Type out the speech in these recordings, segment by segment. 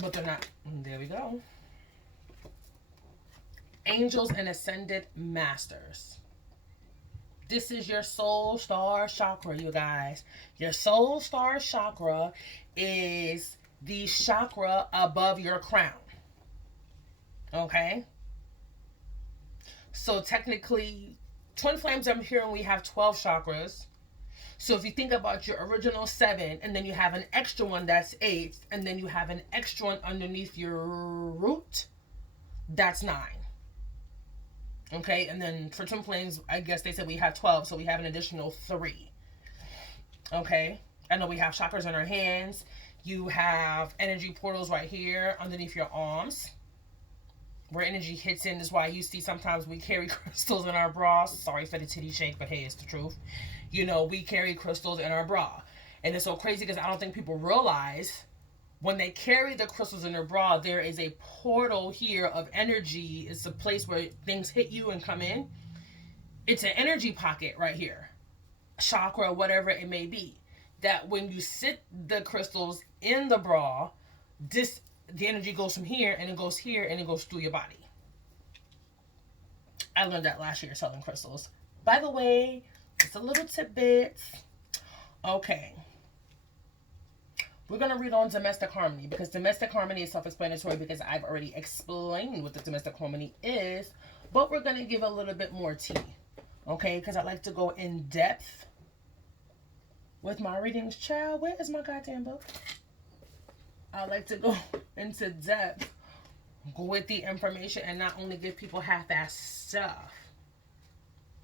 but they're not. There we go. Angels and ascended masters. This is your soul star chakra, you guys. Your soul star chakra is the chakra above your crown. Okay? So technically, twin flames, I'm hearing we have 12 chakras. So if you think about your original 7, and then you have an extra one that's 8, and then you have an extra one underneath your root, that's 9. Okay, and then for twin flames, I guess they said we have 12, so we have an additional 3. Okay, I know we have chakras in our hands. You have energy portals right here underneath your arms where energy hits in. This is why you see sometimes we carry crystals in our bras. Sorry for the titty shake, but hey, it's the truth. You know, we carry crystals in our bra. And it's so crazy because I don't think people realize when they carry the crystals in their bra, there is a portal here of energy. It's a place where things hit you and come in. It's an energy pocket right here, chakra, whatever it may be. That when you sit the crystals in the bra, the energy goes from here and it goes here and it goes through your body. I learned that last year selling crystals. By the way, it's a little tidbit. Okay. We're going to read on domestic harmony because domestic harmony is self-explanatory because I've already explained what the domestic harmony is, but we're going to give a little bit more tea, okay? Because I like to go in depth with my readings. Child, where is my goddamn book? I like to go into depth with the information and not only give people half-ass stuff,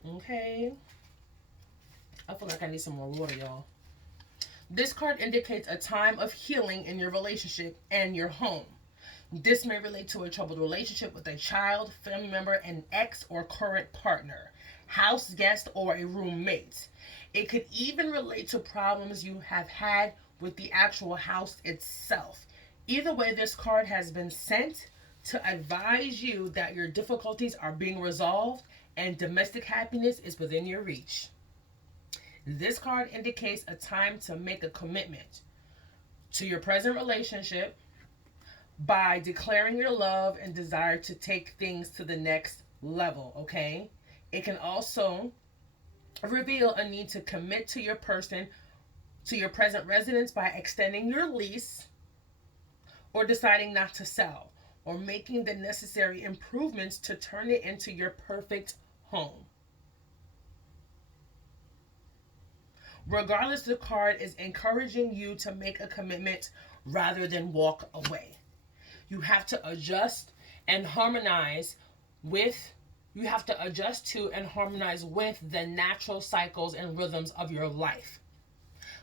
okay? I feel like I need some more water, y'all. This card indicates a time of healing in your relationship and your home. This may relate to a troubled relationship with a child, family member, an ex or current partner, house guest, or a roommate. It could even relate to problems you have had with the actual house itself. Either way, this card has been sent to advise you that your difficulties are being resolved and domestic happiness is within your reach. This card indicates a time to make a commitment to your present relationship by declaring your love and desire to take things to the next level, okay? It can also reveal a need to commit to your person, to your present residence by extending your lease or deciding not to sell or making the necessary improvements to turn it into your perfect home. Regardless, the card is encouraging you to make a commitment rather than walk away. You have to adjust and harmonize with, you have to adjust to and harmonize with the natural cycles and rhythms of your life.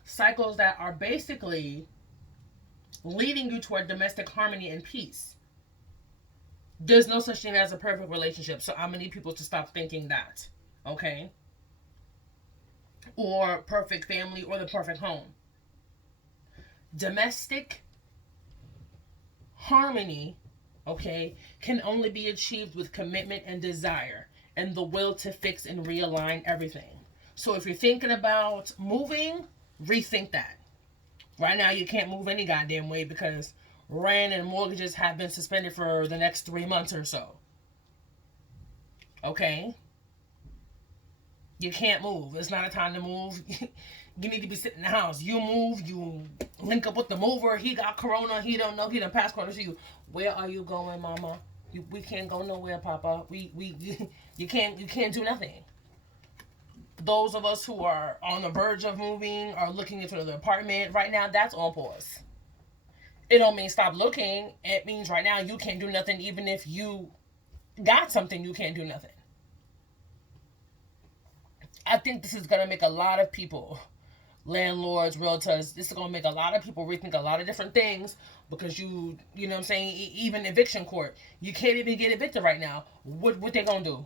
Cycles that are basically leading you toward domestic harmony and peace. There's no such thing as a perfect relationship, so I'm going to need people to stop thinking that, okay? Or perfect family or the perfect home. Domestic harmony, okay, can only be achieved with commitment and desire and the will to fix and realign everything. So if you're thinking about moving, rethink that. Right now you can't move any goddamn way because rent and mortgages have been suspended for the next 3 months or so. Okay? You can't move. It's not a time to move. You need to be sitting in the house. You move, you link up with the mover. He got corona. He don't know. He done passed corona to you. Where are you going, mama? We can't go nowhere, papa. You can't do nothing. Those of us who are on the verge of moving or looking into the apartment right now, that's on pause. It don't mean stop looking. It means right now you can't do nothing. Even if you got something, you can't do nothing. I think this is going to make a lot of people, landlords, realtors, this is going to make a lot of people rethink a lot of different things because you know what I'm saying, even eviction court, you can't even get evicted right now. What they going to do?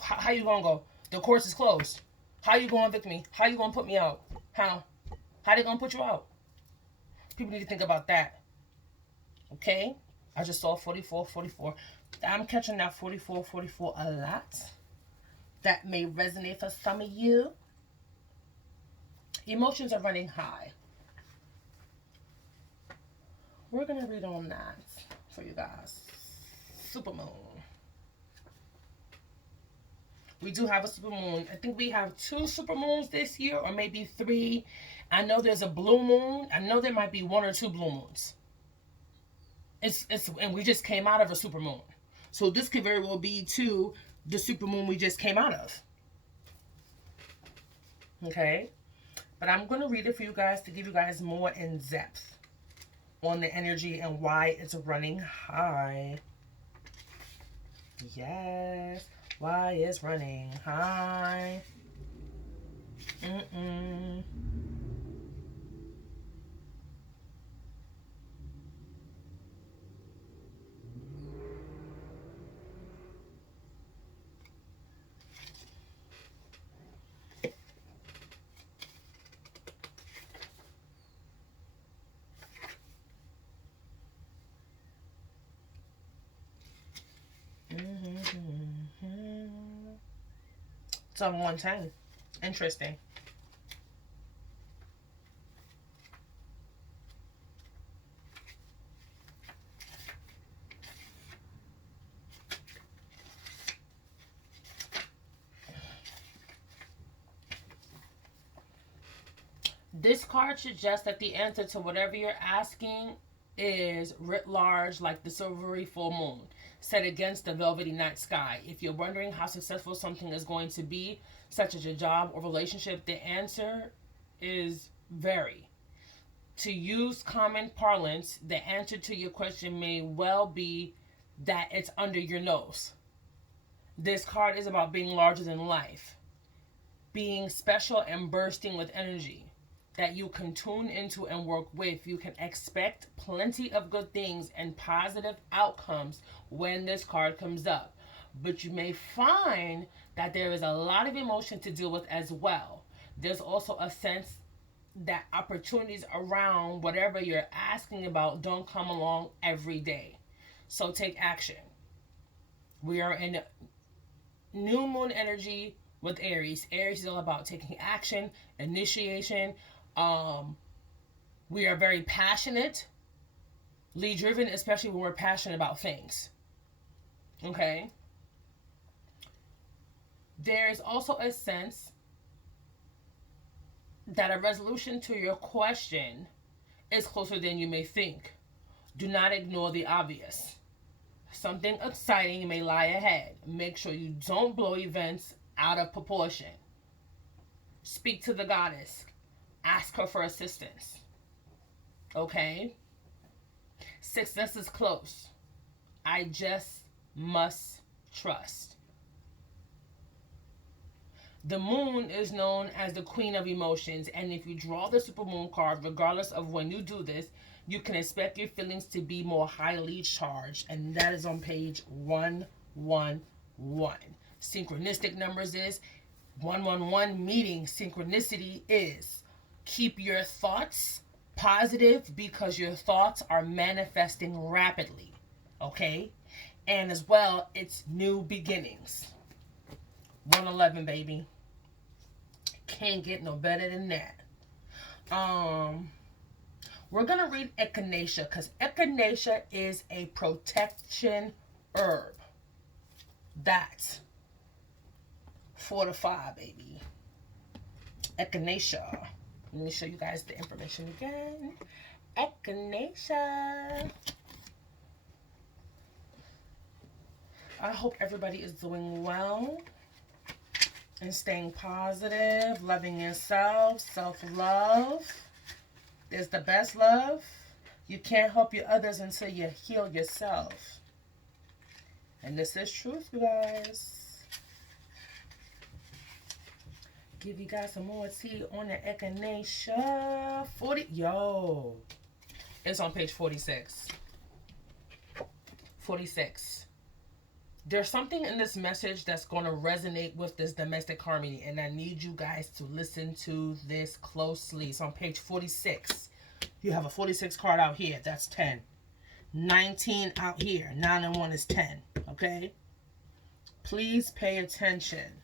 How you going to go? The courts is closed. How you going to evict me? How you going to put me out? How they going to put you out? People need to think about that. Okay? I just saw 44, 44. I'm catching that 44, 44 a lot. That may resonate for some of you. Emotions are running high. We're going to read on that for you guys. Supermoon. We do have a supermoon. I think we have 2 supermoons this year, or maybe 3. I know there's a blue moon. I know there might be 1 or 2 blue moons. And we just came out of a supermoon. So this could very well be too the supermoon we just came out of. Okay? But I'm going to read it for you guys to give you guys more in depth on the energy and why it's running high. Yes. Why it's running high. It's on 110. Interesting. This card suggests that the answer to whatever you're asking is writ large, like the silvery full moon set against the velvety night sky. If you're wondering how successful something is going to be, such as a job or relationship, the answer is very. To use common parlance, the answer to your question may well be that it's under your nose. This card is about being larger than life, being special and bursting with energy that you can tune into and work with. You can expect plenty of good things and positive outcomes when this card comes up. But you may find that there is a lot of emotion to deal with as well. There's also a sense that opportunities around whatever you're asking about don't come along every day. So take action. We are in new moon energy with Aries. Aries is all about taking action, initiation. We are very passionate, lead driven, especially when we're passionate about things. Okay? There's also a sense that a resolution to your question is closer than you may think. Do not ignore the obvious. Something exciting may lie ahead. Make sure you don't blow events out of proportion. Speak to the goddess. Ask her for assistance. Okay? Success is close. I just must trust. The moon is known as the queen of emotions, and if you draw the supermoon card, regardless of when you do this, you can expect your feelings to be more highly charged, and that is on page 111. Synchronistic numbers is 111, meaning synchronicity is keep your thoughts positive because your thoughts are manifesting rapidly. Okay? And as well, it's new beginnings. 111, baby. Can't get no better than that. We're going to read echinacea because echinacea is a protection herb. That's 4 to 5, baby. Echinacea. Let me show you guys the information again. Echinacea. I hope everybody is doing well and staying positive, loving yourself, self-love. There's the best love. You can't help your others until you heal yourself. And this is truth, you guys. Give you guys some more tea on the echinacea. It's on page 46. 46. There's something in this message that's going to resonate with this domestic harmony, and I need you guys to listen to this closely. It's on page 46. You have a 46 card out here. That's 10. 19 out here. 9 and 1 is 10. Okay? Please pay attention.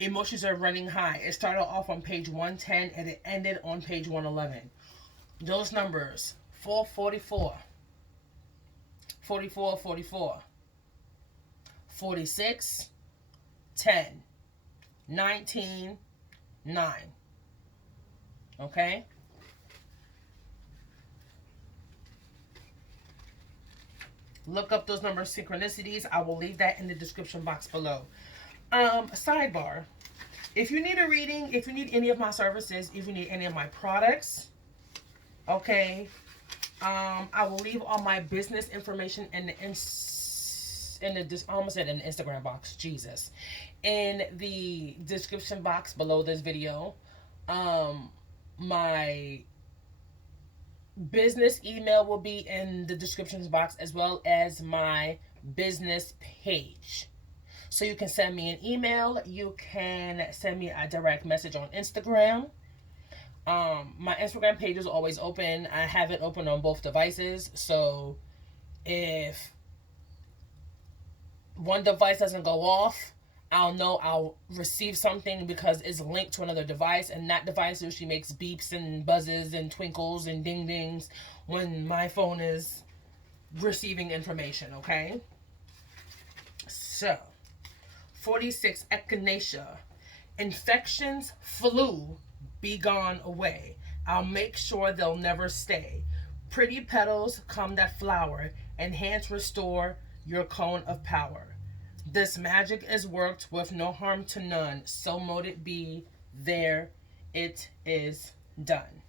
Emotions are running high. It started off on page 110 and it ended on page 111. Those numbers: 444, 44, 44, 46, 10, 19, 9. Okay? Look up those number synchronicities. I will leave that in the description box below. Sidebar. If you need a reading, if you need any of my services, if you need any of my products, okay, I will leave all my business information in the almost said in the Instagram box, Jesus, in the description box below this video. My business email will be in the description box, as well as my business page. So you can send me an email. You can send me a direct message on Instagram. My Instagram page is always open. I have it open on both devices. So if one device doesn't go off, I'll know I'll receive something because it's linked to another device, and that device usually makes beeps and buzzes and twinkles and ding dings when my phone is receiving information, okay? So, 46, echinacea. Infections, flu, be gone away. I'll make sure they'll never stay. Pretty petals come that flower, enhance, restore your cone of power. This magic is worked with no harm to none. So mote it be. There it is done.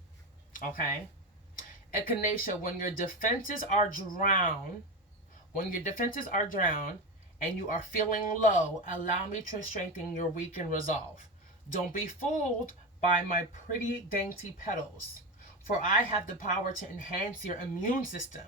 Okay? Echinacea, when your defenses are drowned, and you are feeling low, allow me to strengthen your weakened resolve. Don't be fooled by my pretty dainty petals, for I have the power to enhance your immune system.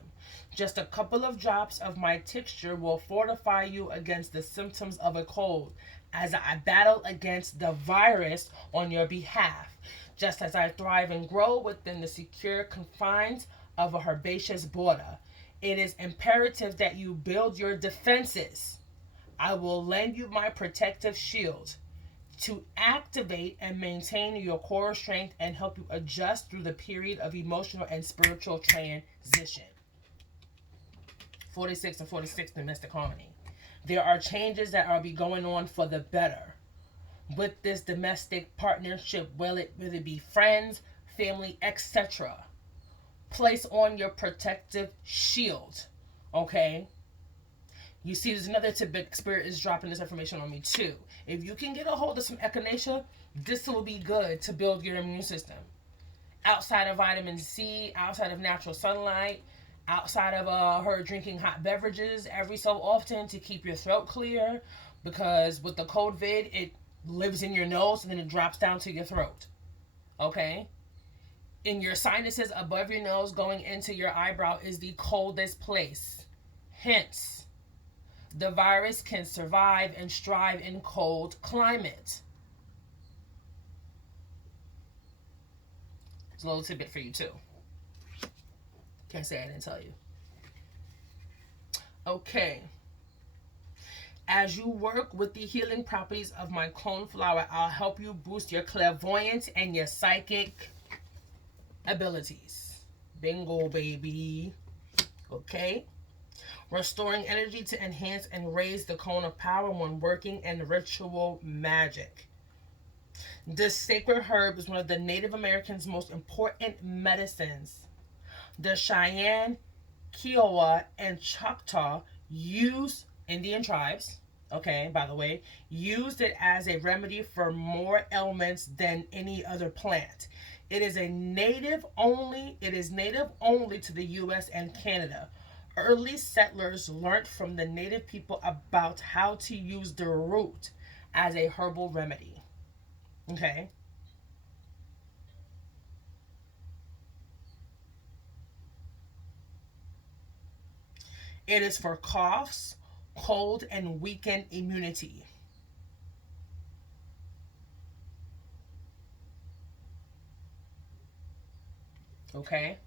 Just a couple of drops of my tincture will fortify you against the symptoms of a cold, as I battle against the virus on your behalf, just as I thrive and grow within the secure confines of a herbaceous border. It is imperative that you build your defenses. I will lend you my protective shield to activate and maintain your core strength and help you adjust through the period of emotional and spiritual transition. 46 and 46, domestic harmony. There are changes that are be going on for the better with this domestic partnership, whether it be friends, family, etc. Place on your protective shield. Okay? You see, there's another tidbit. Spirit is dropping this information on me too. If you can get a hold of some echinacea, this will be good to build your immune system. Outside of vitamin C, outside of natural sunlight, outside of her drinking hot beverages every so often to keep your throat clear, because with the COVID, it lives in your nose and then it drops down to your throat. Okay? In your sinuses above your nose going into your eyebrow is the coldest place. Hence, the virus can survive and strive in cold climate. It's a little tidbit for you too. Can't say I didn't tell you. Okay. As you work with the healing properties of my coneflower, I'll help you boost your clairvoyance and your psychic abilities. Bingo, baby. Okay. Restoring energy to enhance and raise the cone of power when working in ritual magic. This sacred herb is one of the Native Americans' most important medicines. The Cheyenne, Kiowa, and Choctaw use Indian tribes, okay, by the way, used it as a remedy for more ailments than any other plant. It is native only to the US and Canada. Early settlers learned from the native people about how to use the root as a herbal remedy. Okay? It is for coughs, cold, and weakened immunity. Okay?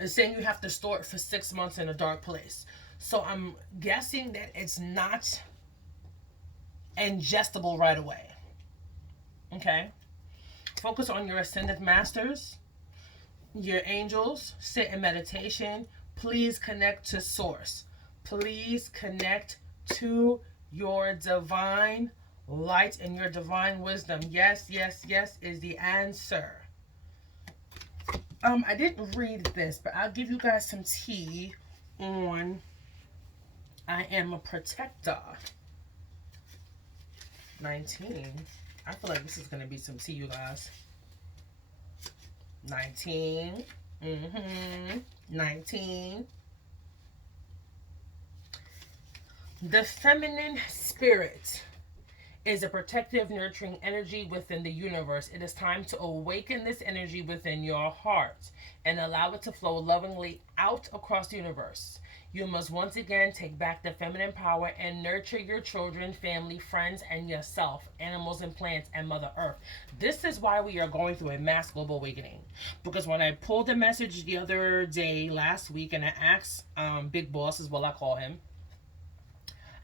It's saying you have to store it for 6 months in a dark place. So I'm guessing that it's not ingestible right away. Okay? Focus on your ascended masters. your angels, sit in meditation. Please connect to source. Please connect to your divine light and your divine wisdom. Yes, yes, yes is the answer. I didn't read this, but I'll give you guys some tea on I am a protector. 19. I feel like this is going to be some tea, you guys. 19. 19. The feminine spirit is a protective, nurturing energy within the universe. It is time to awaken this energy within your heart and allow it to flow lovingly out across the universe. You must once again take back the feminine power and nurture your children, family, friends, and yourself, animals and plants, and Mother Earth. This is why we are going through a mass global awakening. Because when I pulled the message the other day, last week, and I asked Big Boss, is what I call him,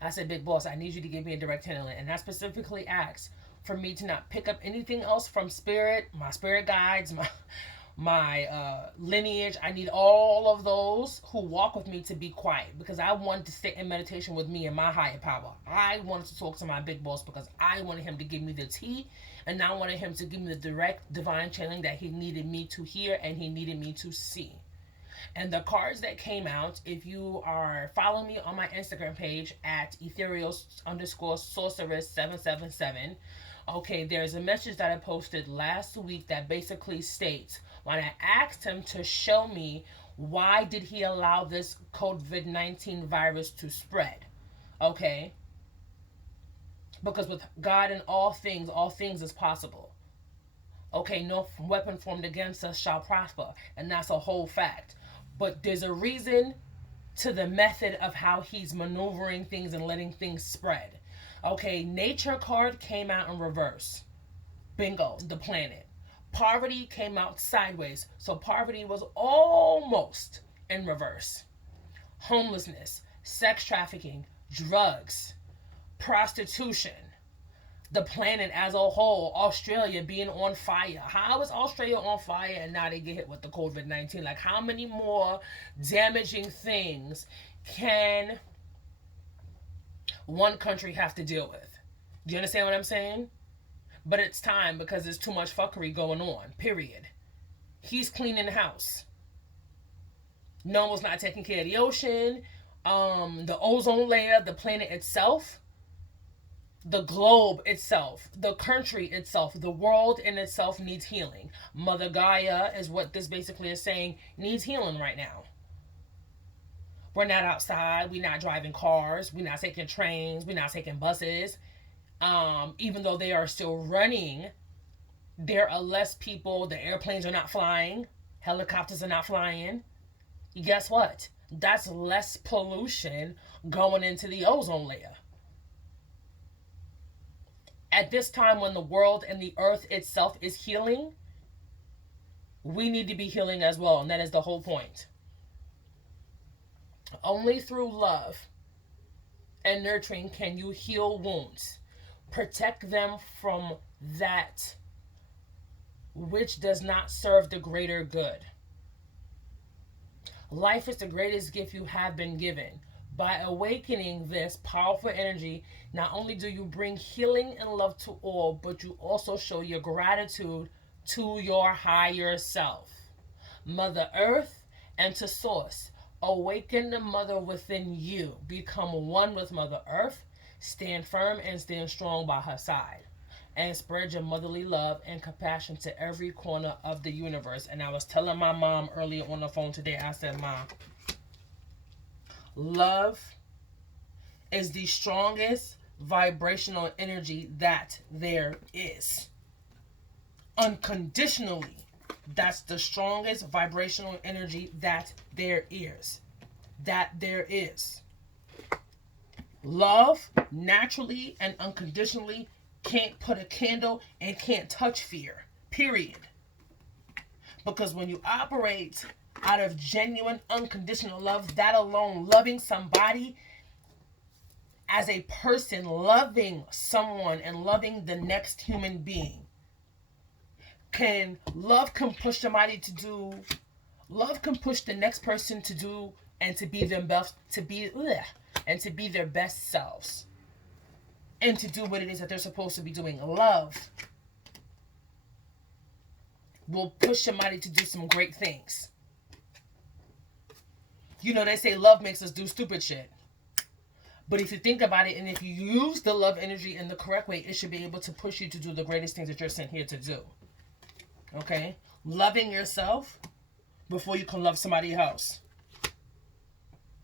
I said, Big Boss, I need you to give me a direct handling. And I specifically asked for me to not pick up anything else from spirit, my spirit guides, my lineage. I need all of those who walk with me to be quiet, because I wanted to sit in meditation with me and my higher power. I wanted to talk to my Big Boss because I wanted him to give me the tea, and I wanted him to give me the direct divine channeling that he needed me to hear and he needed me to see. And the cards that came out, if you are following me on my Instagram page at ethereal_sorceress777, okay, there's a message that I posted last week that basically states, when I asked him to show me why did he allow this COVID-19 virus to spread, okay? Because with God and all things is possible. Okay, no weapon formed against us shall prosper, and that's a whole fact. But there's a reason to the method of how he's maneuvering things and letting things spread. Okay, nature card came out in reverse. Bingo, the planet. Poverty came out sideways. So poverty was almost in reverse. Homelessness, sex trafficking, drugs, prostitution, the planet as a whole, Australia being on fire. How is Australia on fire and now they get hit with the COVID-19? Like, how many more damaging things can one country have to deal with? Do you understand what I'm saying? But it's time, because there's too much fuckery going on, period. He's cleaning the house. No one's not taking care of the ocean, the ozone layer, the planet itself, the globe itself, the country itself, the world in itself needs healing. Mother Gaia is what this basically is saying, needs healing right now. We're not outside. We're not driving cars. We're not taking trains. We're not taking buses. Even though they are still running, there are less people. The airplanes are not flying. Helicopters are not flying. Guess what? That's less pollution going into the ozone layer. At this time, when the world and the earth itself is healing, we need to be healing as well. And that is the whole point. Only through love and nurturing can you heal wounds. Protect them from that which does not serve the greater good. Life is the greatest gift you have been given. By awakening this powerful energy, not only do you bring healing and love to all, but you also show your gratitude to your higher self, Mother Earth, and to Source. Awaken the mother within you. Become one with Mother Earth. Stand firm and stand strong by her side. And spread your motherly love and compassion to every corner of the universe. And I was telling my mom earlier on the phone today, I said, Mom, love is the strongest vibrational energy that there is. Unconditionally, that's the strongest vibrational energy that there is. Love, naturally and unconditionally, can't put a candle and can't touch fear. Period. Because when you operate out of genuine, unconditional love, that alone, loving somebody as a person, loving someone and loving the next human being, love can push somebody to do Love can push the next person to do and to be their best, and to be their best selves, and to do what it is that they're supposed to be doing. Love will push somebody to do some great things. You know, they say love makes us do stupid shit. But if you think about it, and if you use the love energy in the correct way, it should be able to push you to do the greatest things that you're sent here to do. Okay? Loving yourself before you can love somebody else.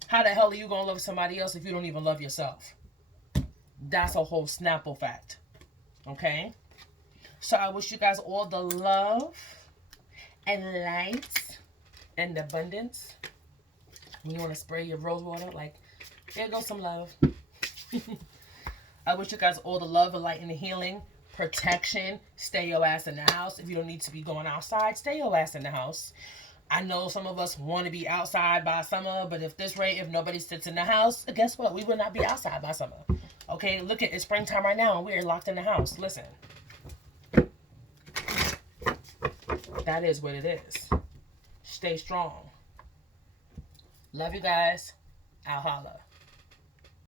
How the hell are you going to love somebody else if you don't even love yourself? That's a whole Snapple fact. Okay? So I wish you guys all the love and light and abundance. When you want to spray your rose water, like, there goes some love. I wish you guys all the love and light and the healing, protection. Stay your ass in the house. If you don't need to be going outside, stay your ass in the house. I know some of us want to be outside by summer, but if this rate, if nobody sits in the house, guess what? We will not be outside by summer. Okay, look at it's springtime right now and we're locked in the house. Listen. That is what it is. Stay strong. Love you guys. I'll holla.